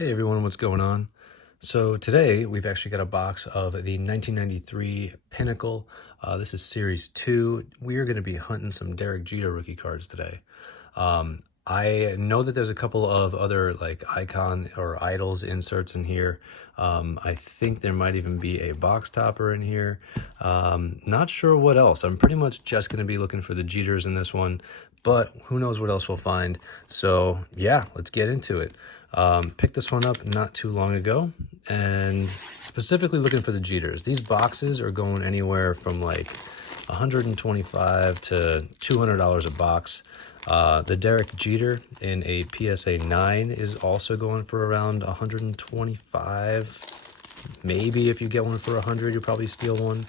Hey everyone, what's going on? So today we've actually got a box of the 1993 Pinnacle. This is Series 2. We are going to be hunting some Derek Jeter rookie cards today. I know that there's a couple of other like icon or idols inserts in here. I think there might even be a box topper in here. Not sure what else. I'm pretty much just going to be looking for the Jeters in this one, but who knows what else we'll find. So yeah, let's get into it. Picked this one up not too long ago, and specifically looking for the Jeters. These boxes are going anywhere from like $125 to $200 a box. The Derek Jeter in a PSA 9 is also going for around 125. Maybe if you get one for 100, you'll probably steal one.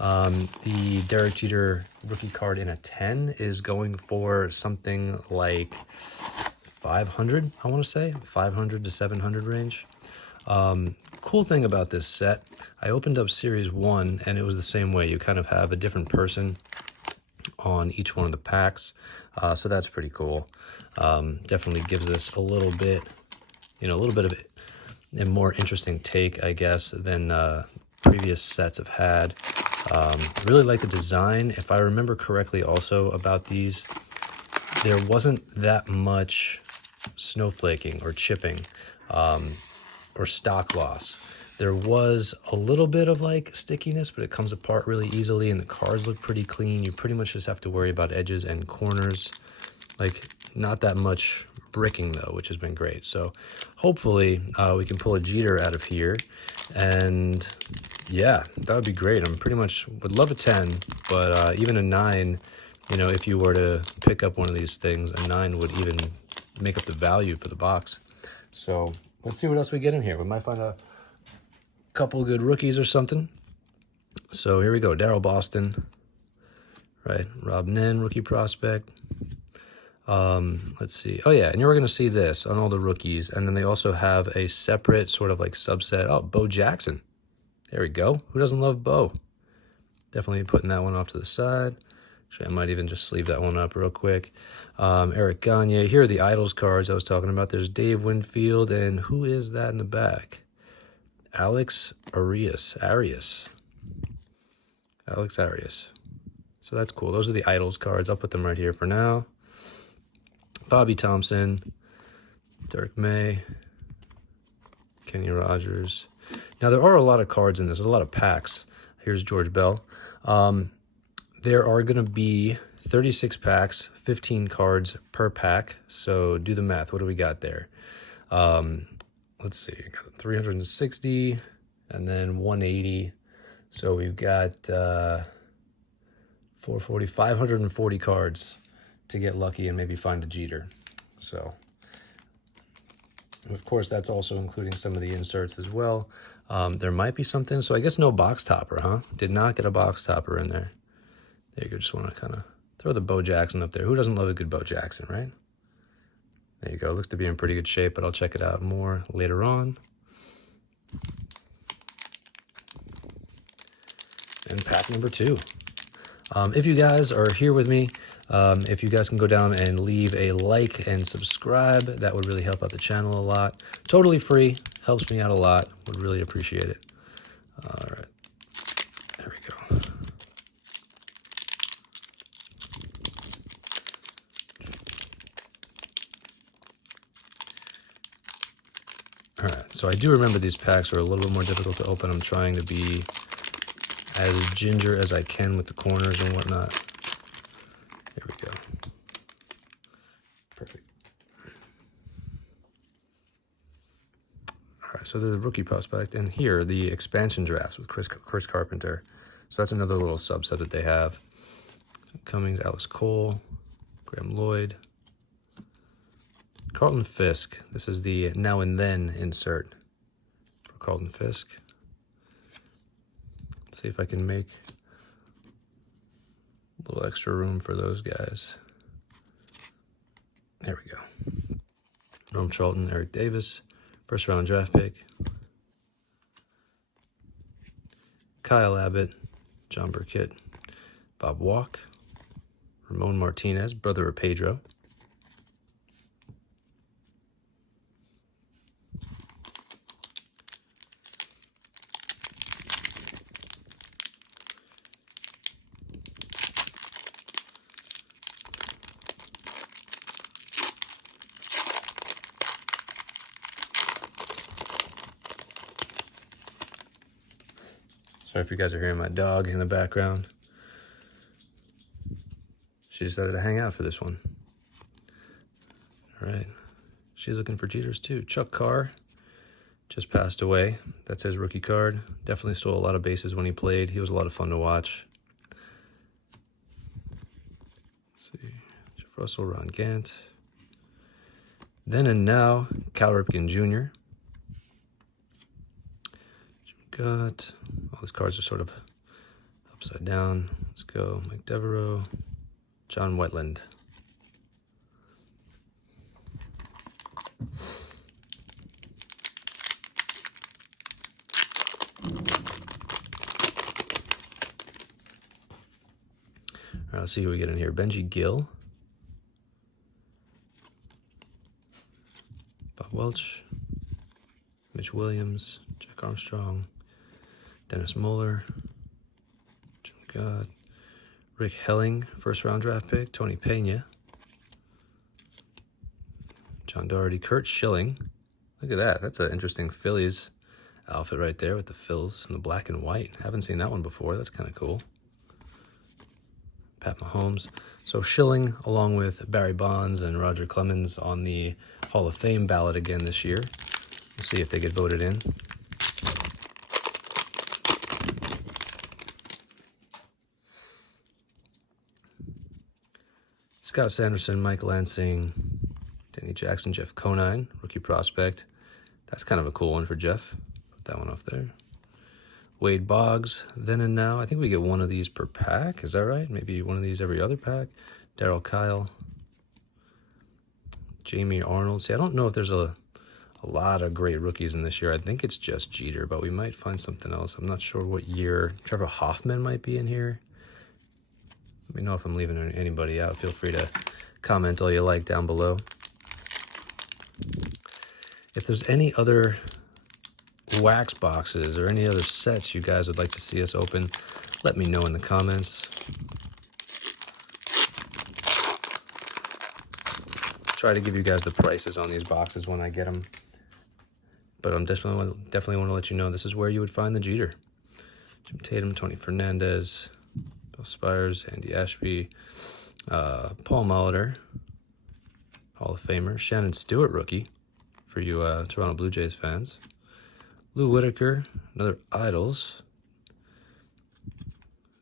The Derek Jeter rookie card in a 10 is going for something like 500, I want to say 500 to 700 range. Cool thing about this set, I opened up Series 1 and it was the same way. You kind of have a different person on each one of the packs, so that's pretty cool. Definitely gives us a little bit, a little bit of a more interesting take, I guess, than previous sets have had. Really like the design. If I remember correctly also about these, there wasn't that much snowflaking or chipping or stock loss. There was a little bit of like stickiness, but it comes apart really easily and the cards look pretty clean. You pretty much just have to worry about edges and corners. Like not that much bricking though, which has been great. So hopefully we can pull a Jeter out of here, and yeah, that would be great. I'm pretty much would love a 10, but even a 9, if you were to pick up one of these things, a 9 would even make up the value for the box. So let's see what else we get in here. We might find a couple good rookies or something. So here we go. Darryl Boston, right? Rob Nen, rookie prospect. Let's see. Oh yeah, and you're going to see this on all the rookies, and then they also have a separate sort of like subset. Oh, Bo Jackson. There we go. Who doesn't love Bo? Definitely putting that one off to the side. Actually, I might even just sleeve that one up real quick. Eric Gagne. Here are the Idols cards I was talking about. There's Dave Winfield, and who is that in the back? Alex Arias. Alex Arias. So that's cool. Those are the Idols cards. I'll put them right here for now. Bobby Thompson, Derek May, Kenny Rogers. Now, there are a lot of cards in this. There's a lot of packs. Here's George Bell. There are going to be 36 packs, 15 cards per pack. So do the math. What do we got there? Let's see. I got 360 and then 180. So we've got 440, 540 cards to get lucky and maybe find a Jeter. So, of course, that's also including some of the inserts as well. There might be something. So I guess no box topper, huh? Did not get a box topper in there. There you go. Just want to kind of throw the Bo Jackson up there. Who doesn't love a good Bo Jackson, right? There you go. Looks to be in pretty good shape, but I'll check it out more later on. And pack number 2. If you guys are here with me, if you guys can go down and leave a like and subscribe, that would really help out the channel a lot. Totally free, helps me out a lot, would really appreciate it. All right, there we go. All right, so I do remember these packs are a little bit more difficult to open. I'm trying to be as ginger as I can with the corners and whatnot. There we go. Perfect. All right, so the rookie prospect, and here the expansion drafts with Chris Carpenter. So that's another little subset that they have. Cummings, Alice Cole, Graham Lloyd, Carlton Fisk. This is the now and then insert for Carlton Fisk. Let's see if I can make a little extra room for those guys. There we go. Norm Charlton, Eric Davis, first round draft pick. Kyle Abbott, John Burkett, Bob Walk, Ramon Martinez, brother of Pedro. Sorry if you guys are hearing my dog in the background. She decided to hang out for this one. All right. She's looking for Jeters too. Chuck Carr just passed away. That's his rookie card. Definitely stole a lot of bases when he played. He was a lot of fun to watch. Let's see. Jeff Russell, Ron Gant. Then and now, Cal Ripken Jr. Got all these cards are sort of upside down. Let's go. Mike Devereaux, John Wetland. All right, let's see who we get in here. Benji Gill, Bob Welch, Mitch Williams, Jack Armstrong, Dennis Moeller, Jim Gott, Rick Helling, first round draft pick, Tony Pena, John Doherty, Kurt Schilling. Look at that. That's an interesting Phillies outfit right there with the Phils and the black and white. Haven't seen that one before. That's kind of cool. Pat Mahomes. So Schilling, along with Barry Bonds and Roger Clemens on the Hall of Fame ballot again this year. We'll see if they get voted in. Scott Sanderson, Mike Lansing, Danny Jackson, Jeff Conine, rookie prospect. That's kind of a cool one for Jeff. Put that one off there. Wade Boggs, then and now. I think we get one of these per pack. Is that right? Maybe one of these every other pack. Darryl Kyle. Jamie Arnold. See, I don't know if there's a lot of great rookies in this year. I think it's just Jeter, but we might find something else. I'm not sure what year. Trevor Hoffman might be in here. Let me know if I'm leaving anybody out. Feel free to comment all you like down below. If there's any other wax boxes or any other sets you guys would like to see us open, let me know in the comments. Try to give you guys the prices on these boxes when I get them, but I'm definitely want to let you know this is where you would find the Jeter. Jim Tatum, Tony Fernandez, Bill Spires, Andy Ashby, Paul Molitor, Hall of Famer, Shannon Stewart rookie for you Toronto Blue Jays fans. Lou Whitaker, another Idols.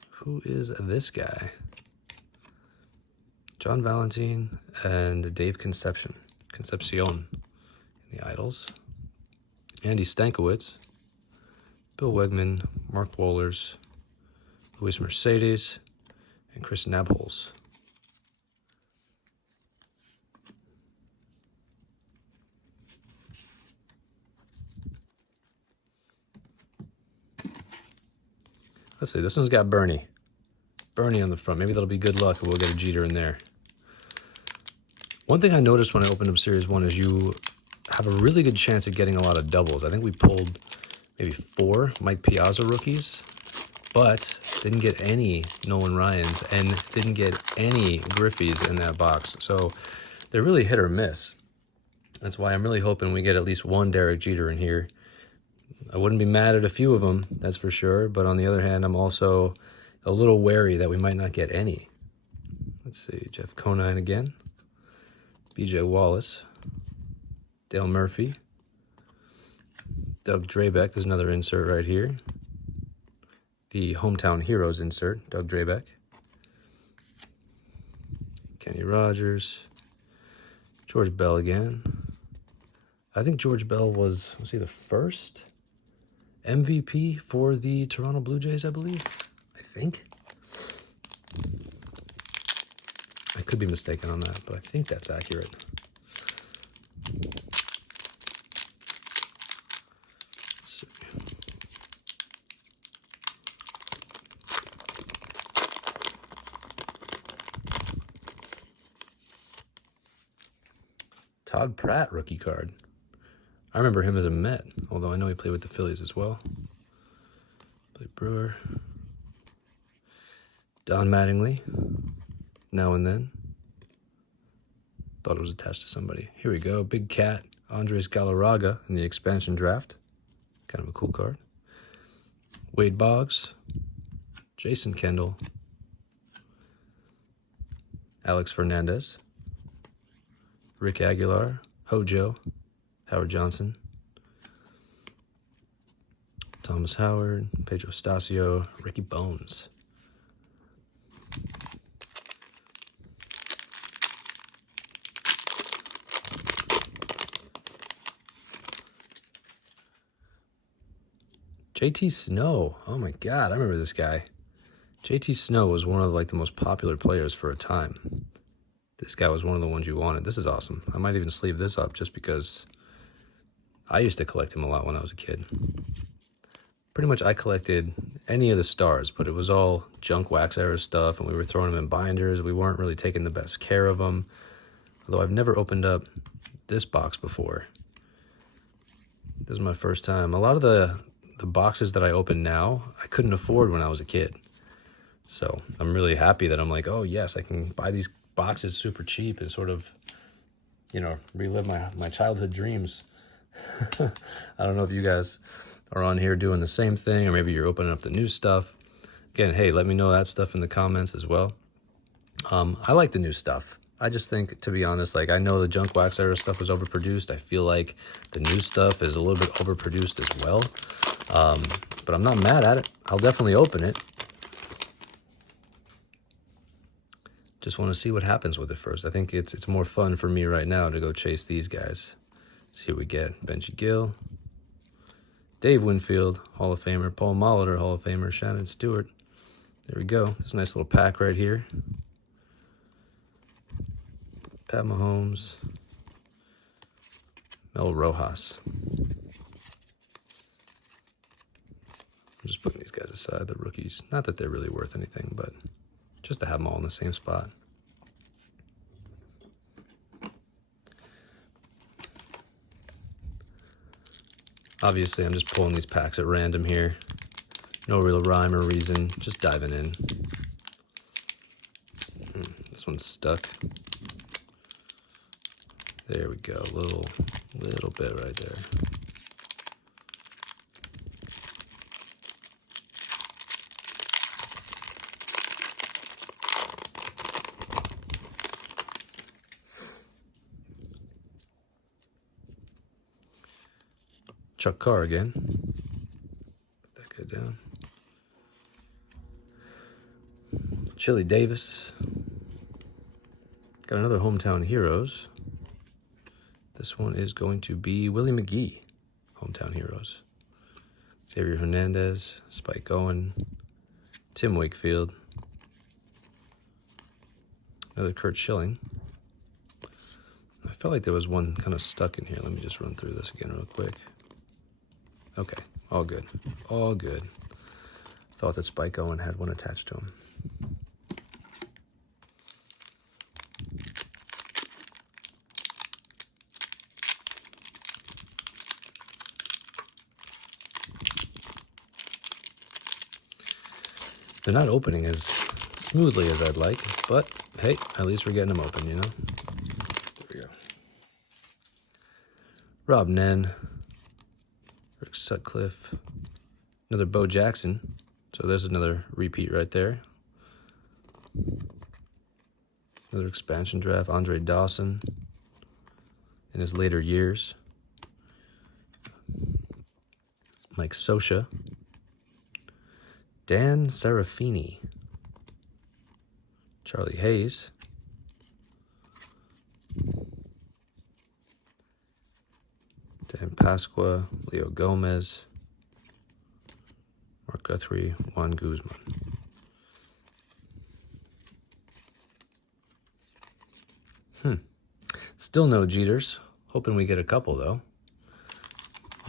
Who is this guy? John Valentine and Dave Concepcion in the Idols. Andy Stankiewicz, Bill Wegman, Mark Wohlers, Luis Mercedes, and Chris Nabholz. Let's see, this one's got Bernie. Bernie on the front. Maybe that'll be good luck and we'll get a Jeter in there. One thing I noticed when I opened up Series 1 is you have a really good chance of getting a lot of doubles. I think we pulled maybe 4 Mike Piazza rookies, but didn't get any Nolan Ryans and didn't get any Griffeys in that box. So they're really hit or miss. That's why I'm really hoping we get at least one Derek Jeter in here. I wouldn't be mad at a few of them, that's for sure. But on the other hand, I'm also a little wary that we might not get any. Let's see, Jeff Conine again. B.J. Wallace. Dale Murphy. Doug Drabeck. There's another insert right here. The Hometown Heroes insert, Doug Drabeck. Kenny Rogers. George Bell again. I think George Bell was he the first MVP for the Toronto Blue Jays, I believe. I think. I could be mistaken on that, but I think that's accurate. Let's see. Todd Pratt rookie card. I remember him as a Met, although I know he played with the Phillies as well. Blake Brewer. Don Mattingly. Now and then. Thought it was attached to somebody. Here we go. Big Cat. Andres Galarraga in the expansion draft. Kind of a cool card. Wade Boggs, Jason Kendall, Alex Fernandez, Rick Aguilar, Hojo, Howard Johnson, Thomas Howard, Pedro Stasio, Ricky Bones. JT Snow. Oh my God, I remember this guy. JT Snow was one of like the most popular players for a time. This guy was one of the ones you wanted. This is awesome. I might even sleeve this up just because I used to collect him a lot when I was a kid. Pretty much I collected any of the stars, but it was all junk wax era stuff, and we were throwing them in binders. We weren't really taking the best care of them. Although I've never opened up this box before. This is my first time. A lot of the boxes that I open now, I couldn't afford when I was a kid. So I'm really happy that I'm like, oh yes, I can buy these boxes super cheap and sort of, you know, relive my childhood dreams. I don't know if you guys are on here doing the same thing, or maybe you're opening up the new stuff. Again, hey, let me know that stuff in the comments as well. I like the new stuff. I just think, to be honest, like I know the junk wax era stuff was overproduced. I feel like the new stuff is a little bit overproduced as well. But I'm not mad at it. I'll definitely open it. Just want to see what happens with it first. I think it's more fun for me right now to go chase these guys. See what we get. Benji Gill, Dave Winfield, Hall of Famer, Paul Molitor, Hall of Famer, Shannon Stewart. There we go. This nice little pack right here. Pat Mahomes, Mel Rojas. I'm just putting these guys aside, the rookies. Not that they're really worth anything, but just to have them all in the same spot. Obviously, I'm just pulling these packs at random here. No real rhyme or reason, just diving in. This one's stuck. There we go, a little bit right there. Chuck Carr again. Put that guy down. Chili Davis. Got another Hometown Heroes. This one is going to be Willie McGee, Hometown Heroes. Xavier Hernandez, Spike Owen, Tim Wakefield. Another Kurt Schilling. I felt like there was one kind of stuck in here. Let me just run through this again real quick. Okay, all good. All good. Thought that Spike Owen had one attached to him. They're not opening as smoothly as I'd like, but hey, at least we're getting them open, you know? There we go. Rob Nen, Rick Sutcliffe, another Bo Jackson. So there's another repeat right there. Another expansion draft, Andre Dawson in his later years. Mike Scioscia. Dan Serafini, Charlie Hayes, Dan Pasqua, Leo Gomez, Mark Guthrie, Juan Guzman. Still no Jeters. Hoping we get a couple though.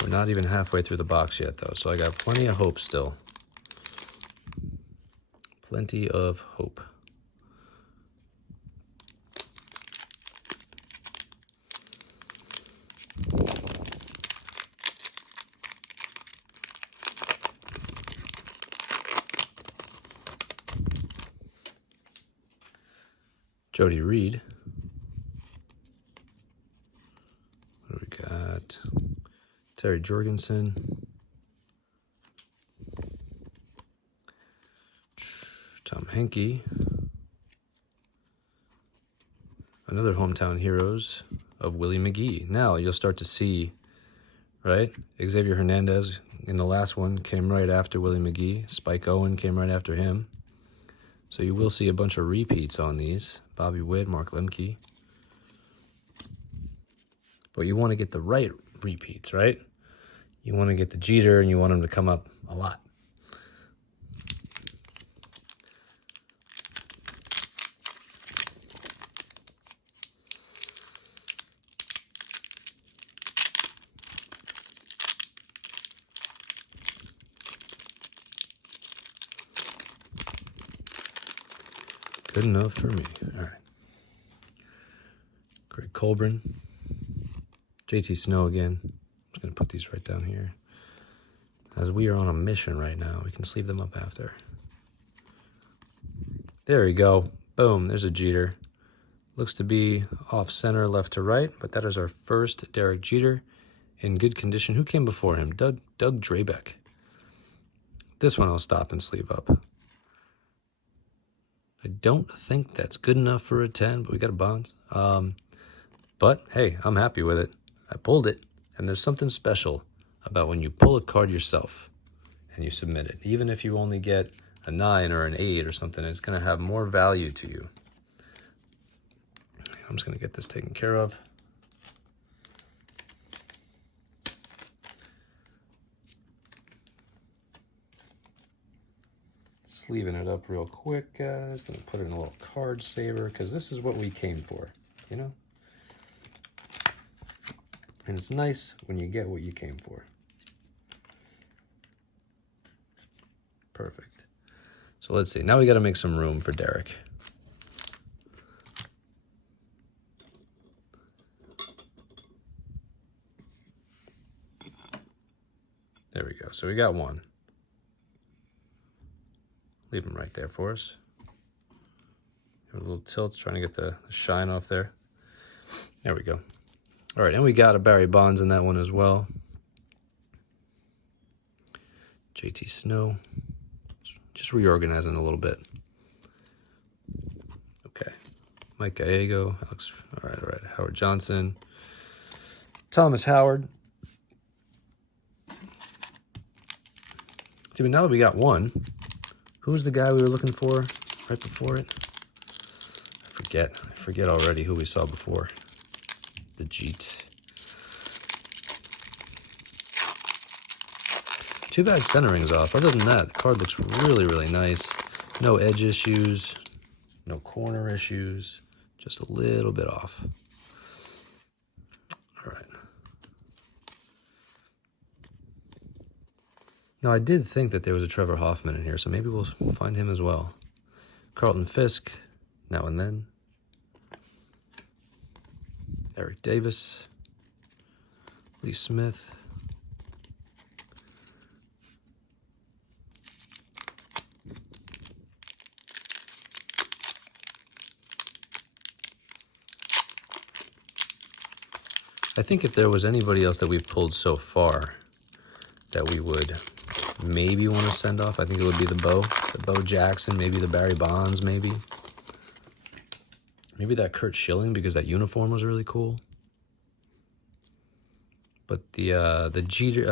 We're not even halfway through the box yet though, so I got plenty of hope still. Plenty of hope. Jody Reed. What do we got? Terry Jorgensen. Hinkie. Another Hometown Heroes of Willie McGee. Now you'll start to see, right? Xavier Hernandez in the last one came right after Willie McGee. Spike Owen came right after him. So you will see a bunch of repeats on these. Bobby Witt, Mark Lemke. But you want to get the right repeats, right? You want to get the Jeter and you want them to come up a lot. Good enough for me. All right. Greg Colburn. JT Snow again. I'm just going to put these right down here. As we are on a mission right now, we can sleeve them up after. There we go. Boom. There's a Jeter. Looks to be off center, left to right, but that is our first Derek Jeter in good condition. Who came before him? Doug Drabeck. This one I'll stop and sleeve up. I don't think that's good enough for a 10, but we got a Bonds. But, hey, I'm happy with it. I pulled it, and there's something special about when you pull a card yourself and you submit it. Even if you only get a 9 or an 8 or something, it's going to have more value to you. I'm just going to get this taken care of. Sleeving it up real quick, guys. Gonna put it in a little card saver because this is what we came for, you know? And it's nice when you get what you came for. Perfect. So let's see. Now we got to make some room for Derek. There we go. So we got one. Leave him right there for us. A little tilt, trying to get the shine off there. There we go. All right, and we got a Barry Bonds in that one as well. JT Snow. Just reorganizing a little bit. Okay. Mike Gallego. Alex, all right. Howard Johnson. Thomas Howard. See, but now that we got one, who's the guy we were looking for right before it? I forget already who we saw before. The Jeet. Too bad centering's off. Other than that, the card looks really, really nice. No edge issues, no corner issues, just a little bit off. All right. Now, I did think that there was a Trevor Hoffman in here, so maybe we'll find him as well. Carlton Fisk, now and then. Eric Davis. Lee Smith. I think if there was anybody else that we've pulled so far that we would maybe want to send off, I think it would be the Bo Jackson, maybe the Barry Bonds, maybe that Kurt Schilling because that uniform was really cool. But the Jeter,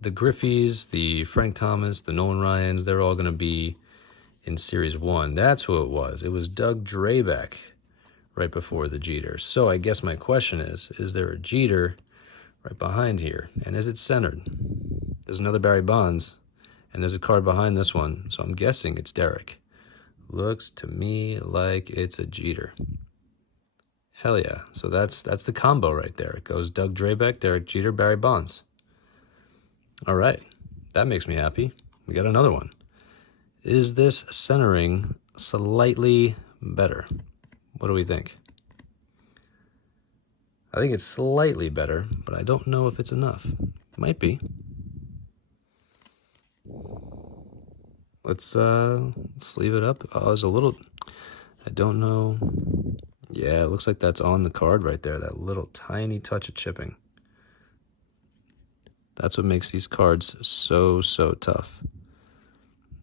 the Griffeys, the Frank Thomas, the Nolan Ryans, they're all going to be in Series 1. That's who it was. It was Doug Drabeck right before the Jeter. So I guess my question is there a Jeter right behind here? And is it centered? There's another Barry Bonds, and there's a card behind this one, so I'm guessing it's Derek. Looks to me like it's a Jeter. Hell yeah. So that's the combo right there. It goes Doug Drabeck, Derek Jeter, Barry Bonds. All right. That makes me happy. We got another one. Is this centering slightly better? What do we think? I think it's slightly better, but I don't know if it's enough. Might be. Let's leave it up. Oh, there's a little, I don't know. Yeah, it looks like that's on the card right there, that little tiny touch of chipping. That's what makes these cards so tough.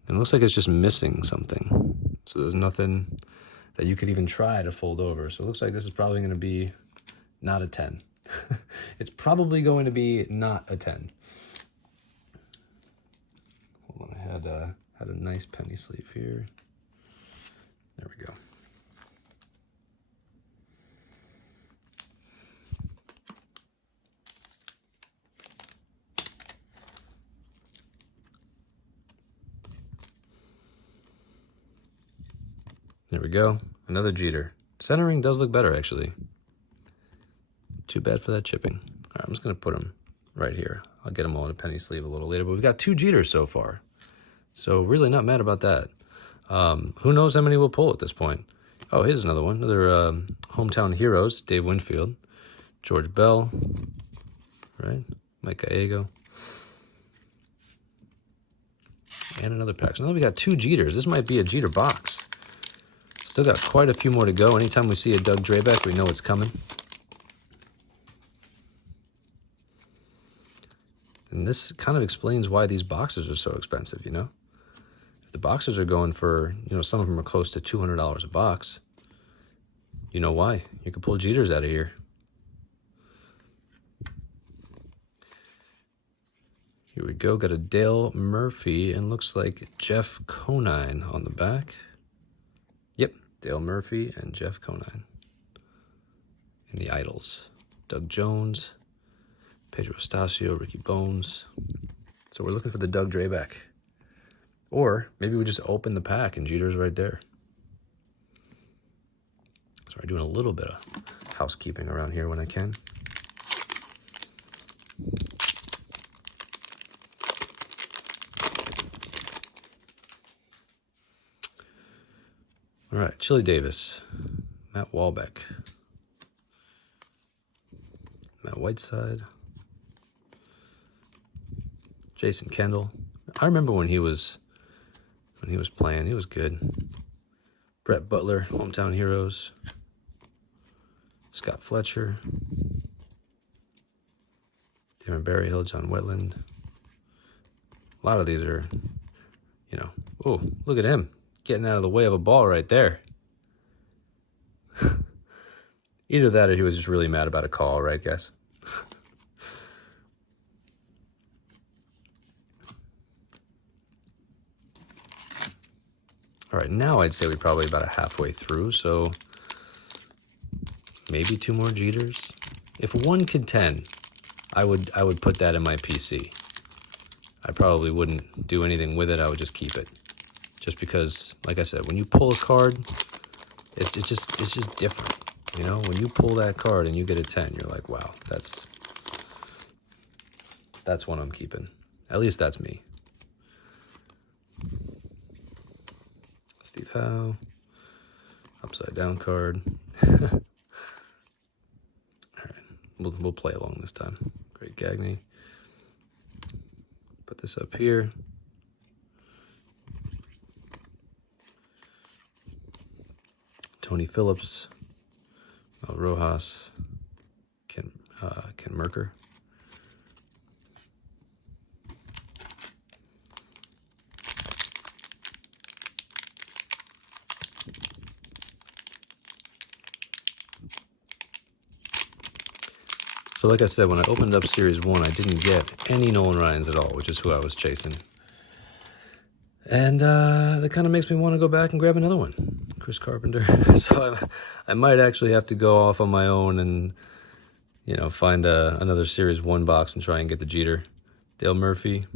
And it looks like it's just missing something. So there's nothing that you could even try to fold over. So it looks like this is probably going to be not a 10. It's probably going to be not a 10. Hold on, I had a nice penny sleeve here. There we go. There we go. Another Jeter. Centering does look better, actually. Too bad for that chipping. All right, I'm just going to put them right here. I'll get them all in a penny sleeve a little later. But we've got 2 Jeters so far. So really not mad about that. Who knows how many we'll pull at this point. Oh, here's another one. Another hometown heroes. Dave Winfield. George Bell. Right? Mike Gallego. And another pack. So now we got 2 Jeters. This might be a Jeter box. Still got quite a few more to go. Anytime we see a Doug Drabek, we know it's coming. And this kind of explains why these boxes are so expensive, you know? If the boxes are going for, you know, some of them are close to $200 a box, you know why? You can pull Jeters out of here. Here we go. Got a Dale Murphy and looks like Jeff Conine on the back. Yep, Dale Murphy and Jeff Conine. And the Idols. Doug Jones, Pedro Estacio, Ricky Bones. So we're looking for the Doug Drabek. Or maybe we just open the pack and Jeter's right there. So we're doing a little bit of housekeeping around here when I can. All right, Chili Davis, Matt Wahlbeck, Matt Whiteside, Jason Kendall. I remember when he was playing, he was good. Brett Butler, Hometown Heroes, Scott Fletcher, Darren Berryhill, John Wetland. A lot of these are, you know, oh, look at him. Getting out of the way of a ball right there. Either that or he was just really mad about a call, right, guys? All right, now I'd say we're probably about halfway through, so maybe 2 more Jeters. If one could 10, I would put that in my PC. I probably wouldn't do anything with it. I would just keep it. Just because, like I said, when you pull a card, it's just different. You know, when you pull that card and you get a 10, you're like, wow, that's one I'm keeping. At least that's me. Steve Howe, upside down card. All right, we'll play along this time. Great Gagne. Put this up here. Tony Phillips, Mel Rojas, Ken Merker. So like I said, when I opened up Series 1, I didn't get any Nolan Ryans at all, which is who I was chasing. And that kind of makes me want to go back and grab another one. Chris Carpenter. So I might actually have to go off on my own and, you know, find another Series 1 box and try and get the Jeter. Dale Murphy.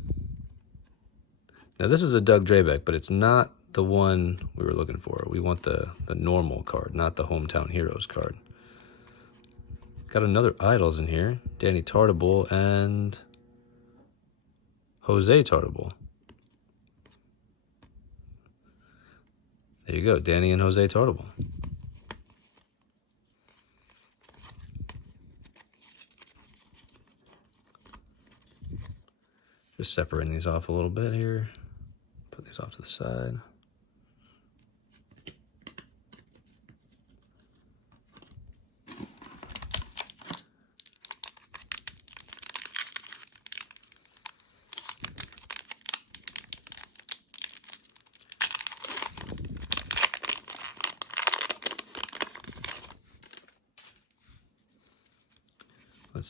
Now this is a Doug Drabek, but it's not the one we were looking for. We want the normal card, not the Hometown Heroes card. Got another Idols in here. Danny Tartabull and Jose Tartabull. There you go, Danny and Jose Tartabull. Just separating these off a little bit here. Put these off to the side.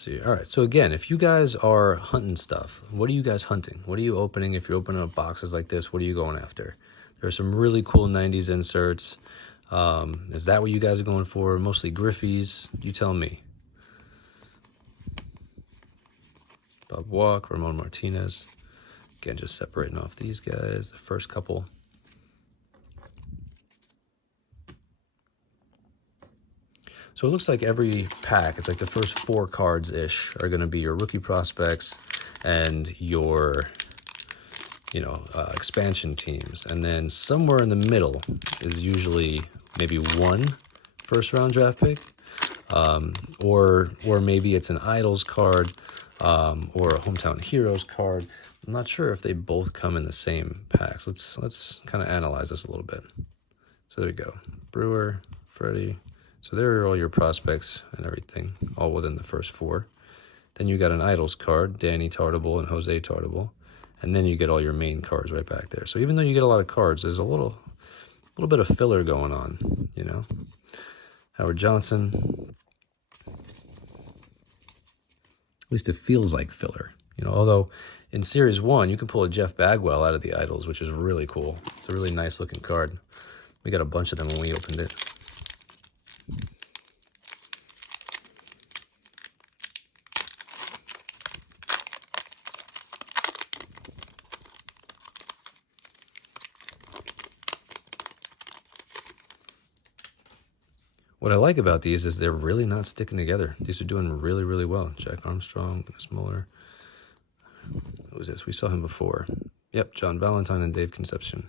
see. All right. So again, if you guys are hunting stuff, what are you guys hunting? What are you opening? If you're opening up boxes like this, what are you going after? There's some really cool 90s inserts. Is that what you guys are going for? Mostly Griffies? You tell me. Bob Walk, Ramon Martinez. Again, just separating off these guys. The first couple. So it looks like every pack, it's like the first 4 cards-ish are going to be your rookie prospects and your, expansion teams. And then somewhere in the middle is usually maybe 1 first-round draft pick, or maybe it's an Idols card, or a Hometown Heroes card. I'm not sure if they both come in the same packs. Let's kind of analyze this a little bit. So there we go. Brewer, Freddie. So there are all your prospects and everything, all within the first 4. Then you got an Idols card, Danny Tartable and Jose Tartable. And then you get all your main cards right back there. So even though you get a lot of cards, there's a little bit of filler going on, Howard Johnson. At least it feels like filler, although in Series 1, you can pull a Jeff Bagwell out of the Idols, which is really cool. It's a really nice looking card. We got a bunch of them when we opened it. What I like about these is they're really not sticking together. These are doing really, really well. Jack Armstrong, Dennis Muller. Who was this? We saw him before. Yep, John Valentine and Dave Concepcion.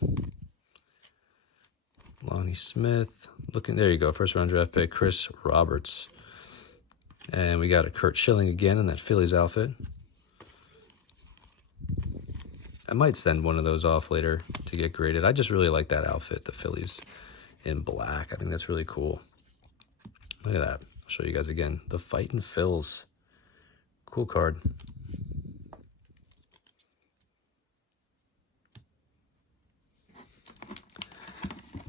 Lonnie Smith. There you go. First round draft pick, Chris Roberts. And we got a Kurt Schilling again in that Phillies outfit. I might send one of those off later to get graded. I just really like that outfit, the Phillies in black. I think that's really cool. Look at that. I'll show you guys again. The Fightin' Phils. Cool card.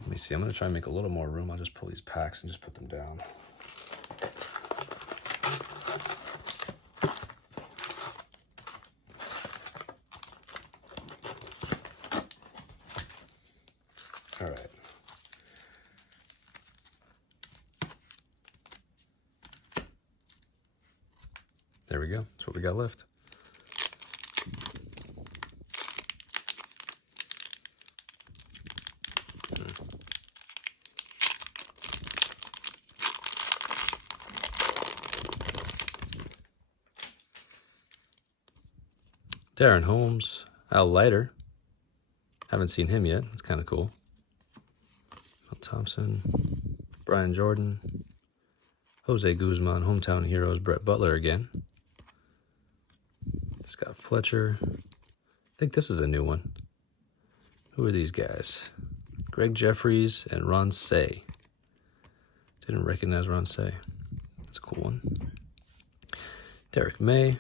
Let me see. I'm going to try and make a little more room. I'll just pull these packs and just put them down. All right. There we go. That's what we got left. Darren Holmes, Al Leiter. Haven't seen him yet. That's kind of cool. Mel Thompson, Brian Jordan, Jose Guzman, Hometown Heroes, Brett Butler again. Scott Fletcher. I think this is a new one. Who are these guys? Greg Jeffries and Ron Say. Didn't recognize Ron Say. That's a cool one. Derek May.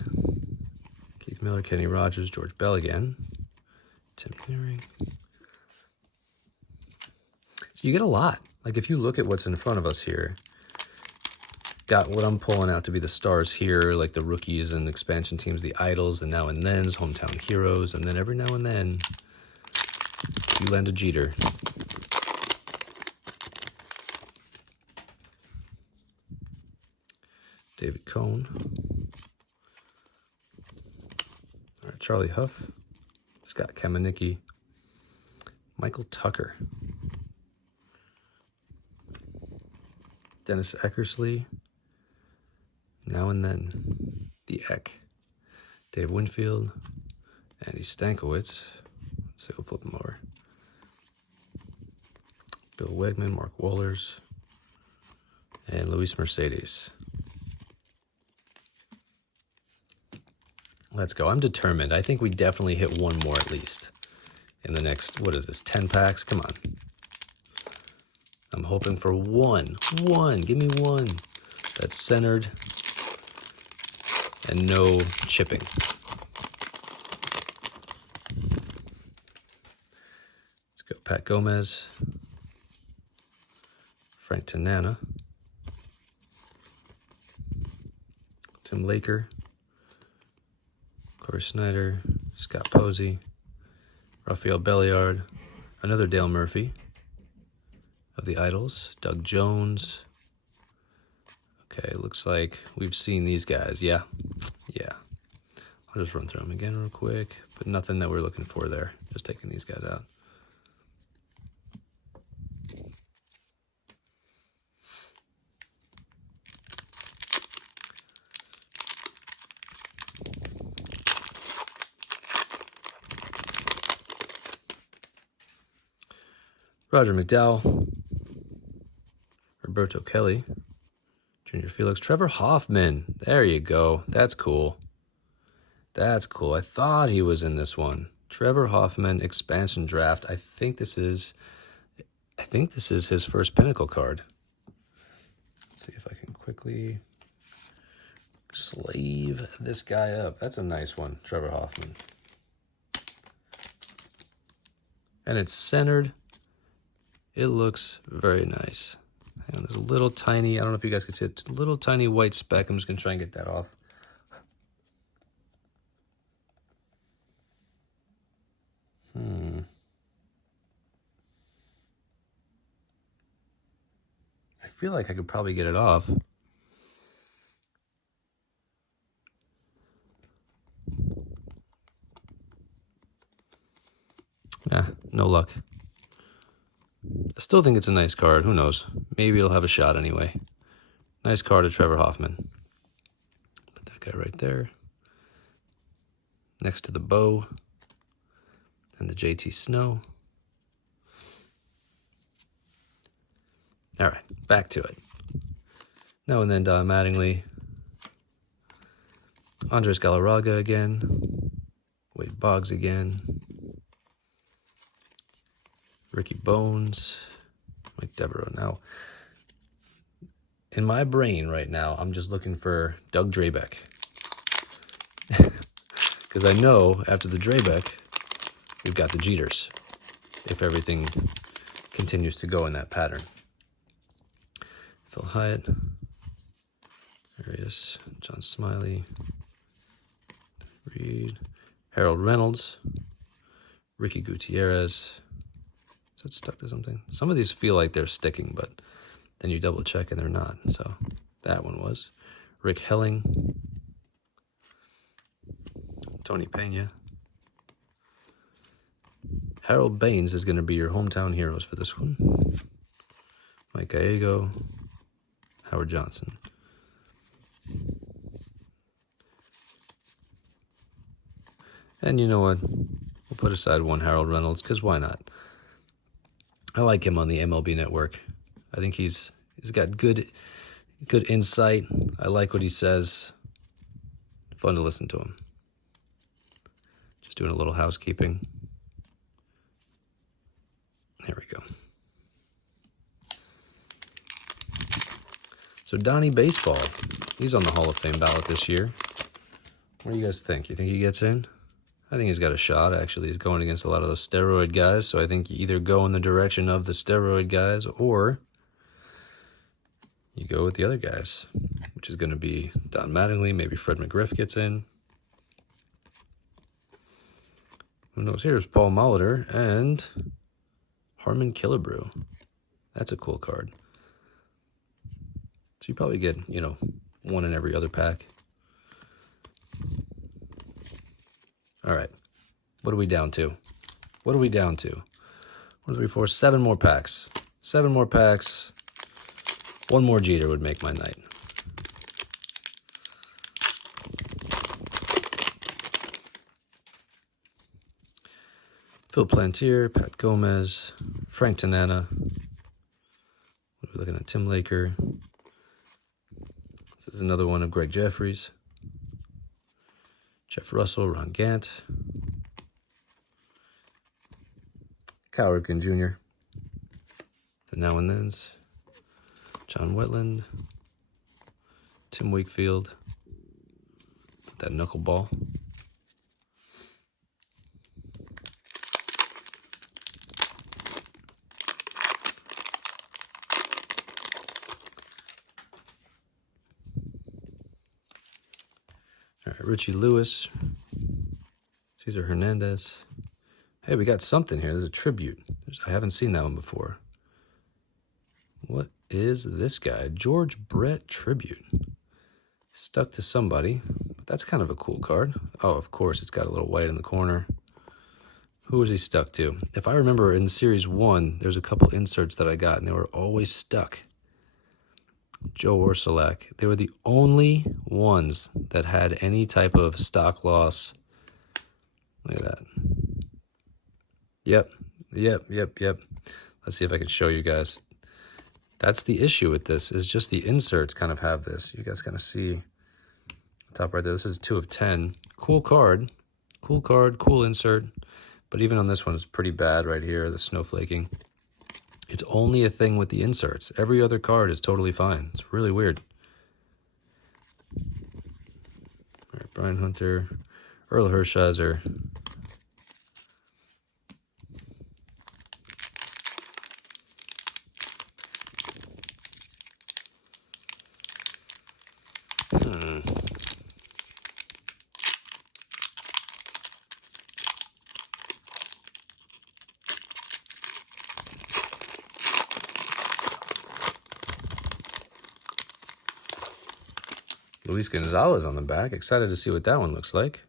Keith Miller, Kenny Rogers, George Bell again. Tim Neary. So you get a lot. Like if you look at what's in front of us here, got what I'm pulling out to be the stars here, like the rookies and expansion teams, the Idols, the now and thens, Hometown Heroes, and then every now and then you land a Jeter. David Cohn. All right, Charlie Huff. Scott Kamenicki. Michael Tucker. Dennis Eckersley. Now and then, the Eck. Dave Winfield. Andy Stankiewicz. Let's see, we'll flip them over. Bill Wegman, Mark Wohlers, and Luis Mercedes. Let's go. I'm determined. I think we definitely hit one more at least in the next, what is this, 10 packs? Come on. I'm hoping for one. Give me one. That's centered and no chipping. Let's go. Pat Gomez. Frank Tanana. Tim Laker, Corey Snyder, Scott Posey, Rafael Belliard, another Dale Murphy of the Idols, Doug Jones. Okay, looks like we've seen these guys. Yeah. I'll just run through them again real quick, but nothing that we're looking for there. Just taking these guys out. Roger McDowell, Roberto Kelly, Junior Felix, Trevor Hoffman. There you go. That's cool. That's cool. I thought he was in this one. Trevor Hoffman expansion draft. I think this is his first Pinnacle card. Let's see if I can quickly slave this guy up. That's a nice one, Trevor Hoffman. And it's centered. It looks very nice. Hang on, there's a little tiny, I don't know if you guys can see it, a little tiny white speck. I'm just going to try and get that off. I feel like I could probably get it off. Yeah, no luck. I still think it's a nice card. Who knows? Maybe it'll have a shot anyway. Nice card of Trevor Hoffman. Put that guy right there. Next to the bow and the JT Snow. All right, back to it. Now and then Don Mattingly. Andres Galarraga again. Wade Boggs again. Ricky Bones. Mike Devereaux. Now, in my brain right now, I'm just looking for Doug Drabeck. Because I know after the Drabeck, we've got the Jeters. If everything continues to go in that pattern. Phil Hyatt. There he is. John Smiley. Reed. Harold Reynolds. Ricky Gutierrez. Is it stuck to something? Some of these feel like they're sticking, but then you double check and they're not. So that one was. Rick Helling. Tony Pena. Harold Baines is going to be your hometown heroes for this one. Mike Gallego. Howard Johnson. And you know what? We'll put aside one Harold Reynolds, because why not? I like him on the MLB Network. I think he's got good insight. I like what he says. Fun to listen to him. Just doing a little housekeeping. There we go. So Donnie Baseball, he's on the Hall of Fame ballot this year. What do you guys think? You think he gets in? I think he's got a shot, actually. He's going against a lot of those steroid guys, so I think you either go in the direction of the steroid guys or you go with the other guys, which is going to be Don Mattingly. Maybe Fred McGriff gets in. Who knows? Here's Paul Molitor and Harmon Killebrew. That's a cool card. So you probably get, one in every other pack. All right. What are we down to? 1, 2, 3, 4, 7 more packs. 7 more packs. One more Jeter would make my night. Phil Plantier, Pat Gomez, Frank Tanana. We're looking at Tim Laker. This is another one of Greg Jeffries. Jeff Russell, Ron Gant. Cal Ripken Jr. The Now and Thens. John Wetland. Tim Wakefield. That knuckleball. Richie Lewis. Cesar Hernandez. Hey, we got something here. There's a tribute. I haven't seen that one before. What is this guy? George Brett tribute. Stuck to somebody. But that's kind of a cool card. Oh, of course, it's got a little white in the corner. Who was he stuck to? If I remember in Series 1, there's a couple inserts that I got, and they were always stuck. Joe Orsulak. They were the only ones that had any type of stock loss. Look at that. Yep. Let's see if I can show you guys. That's the issue with this, is just the inserts kind of have this. You guys kind of see the top right there. This is 2 of 10. Cool card, cool insert. But even on this one, it's pretty bad right here, the snowflaking. It's only a thing with the inserts. Every other card is totally fine. It's really weird. All right, Brian Hunter, Earl Hershiser. Luis Gonzalez on the back. Excited to see what that one looks like.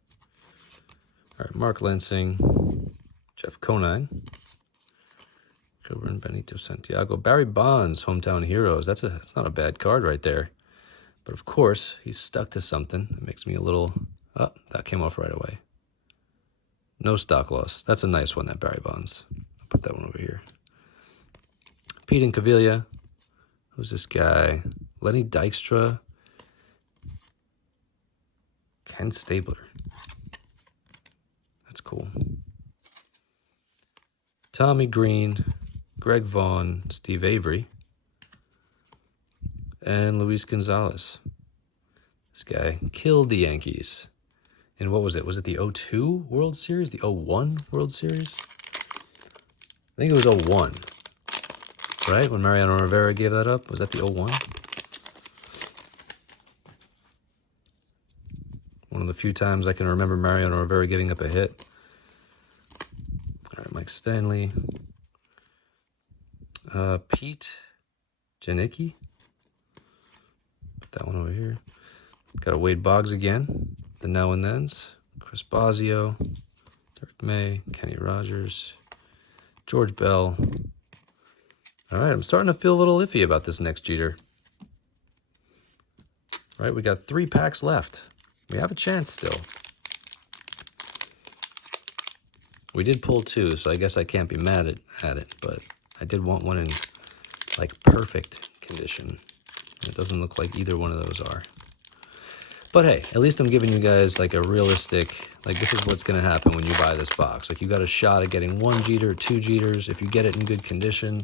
All right, Mark Lansing, Jeff Conine, Coburn, Benito Santiago, Barry Bonds, Hometown Heroes. That's not a bad card right there. But of course, he's stuck to something. It makes me a little... Oh, that came off right away. No stock loss. That's a nice one, that Barry Bonds. I'll put that one over here. Pete and Cavilla. Who's this guy? Lenny Dykstra. Ken Stabler. That's cool. Tommy Green, Greg Vaughn, Steve Avery, and Luis Gonzalez. This guy killed the Yankees. And what was it? Was it the 02 World Series? The 01 World Series? I think it was 01. Right? When Mariano Rivera gave that up? Was that the 01? One of the few times I can remember Mariano Rivera giving up a hit. All right, Mike Stanley. Pete Janicki. Put that one over here. Got a Wade Boggs again. The Now and Thens. Chris Bosio. Derek May. Kenny Rogers. George Bell. All right, I'm starting to feel a little iffy about this next Jeter. All right, we got 3 packs left. We have a chance still. We did pull 2, so I guess I can't be mad at it, but I did want one in, like, perfect condition. It doesn't look like either one of those are. But hey, at least I'm giving you guys, like, a realistic, like, this is what's going to happen when you buy this box. Like, you got a shot at getting 1 Jeter, 2 Jeters. If you get it in good condition,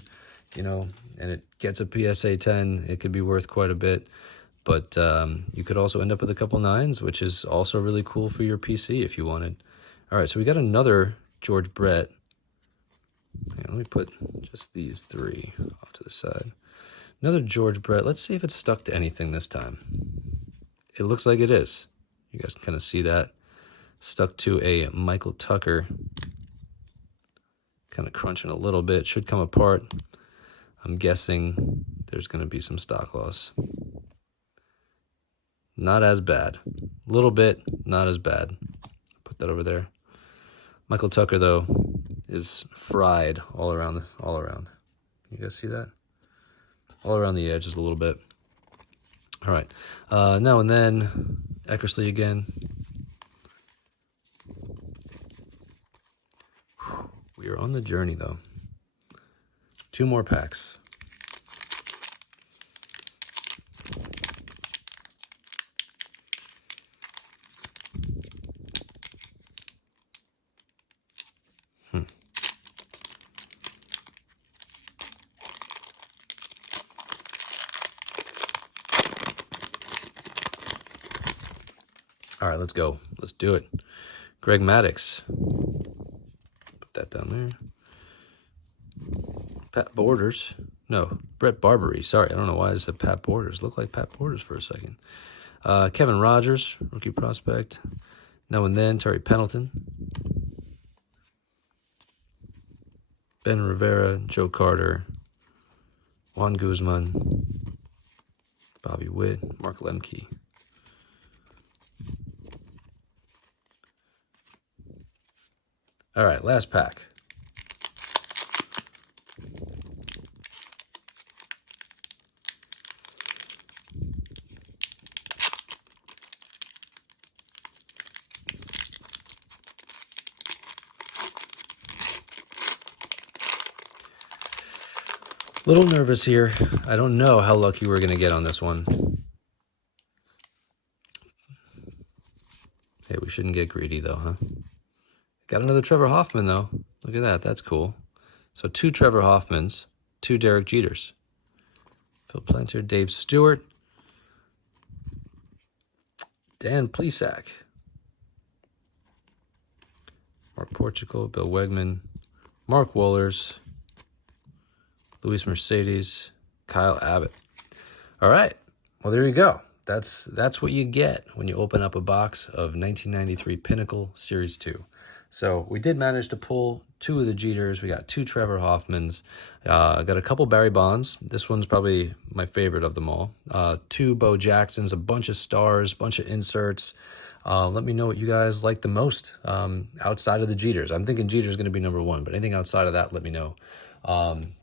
you know, and it gets a PSA 10, it could be worth quite a bit. But you could also end up with a couple 9s, which is also really cool for your PC if you wanted. All right, so we got another George Brett. Let me put just these 3 off to the side. Another George Brett. Let's see if it's stuck to anything this time. It looks like it is. You guys can kind of see that. Stuck to a Michael Tucker. Kind of crunching a little bit. Should come apart. I'm guessing there's going to be some stock loss. Not as bad. A little bit, not as bad. Put that over there. Michael Tucker, though, is fried all around. You guys see that? All around the edges a little bit. All right. Now and then, Eckersley again. We are on the journey, though. 2 more packs. All right, let's go. Let's do it. Greg Maddux. Put that down there. Pat Borders. No, Brett Barbary. Sorry, I don't know why I said Pat Borders. Looked like Pat Borders for a second. Kevin Rogers, rookie prospect. Now and Then, Terry Pendleton. Ben Rivera, Joe Carter, Juan Guzman, Bobby Witt, Mark Lemke. All right, last pack. Little nervous here. I don't know how lucky we're going to get on this one. Hey, we shouldn't get greedy though, huh? Got another Trevor Hoffman though. Look at that. That's cool. So 2 Trevor Hoffmans, 2 Derek Jeters. Phil Planter, Dave Stewart, Dan Plesac, Mark Portugal, Bill Wegman, Mark Wohlers, Luis Mercedes, Kyle Abbott. All right. Well, there you go. That's what you get when you open up a box of 1993 Pinnacle Series 2. So we did manage to pull 2 of the Jeters. We got 2 Trevor Hoffmans. I got a couple Barry Bonds. This one's probably my favorite of them all. 2 Bo Jacksons, a bunch of stars, bunch of inserts. Let me know what you guys like the most outside of the Jeters. I'm thinking Jeter's going to be number 1, but anything outside of that, let me know.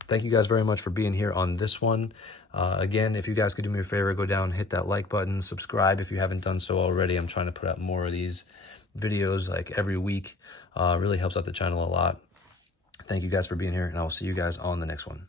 Thank you guys very much for being here on this one. Again, if you guys could do me a favor, go down, hit that like button, subscribe if you haven't done so already. I'm trying to put out more of these videos like every week. Really helps out the channel a lot. Thank you guys for being here, and I will see you guys on the next one.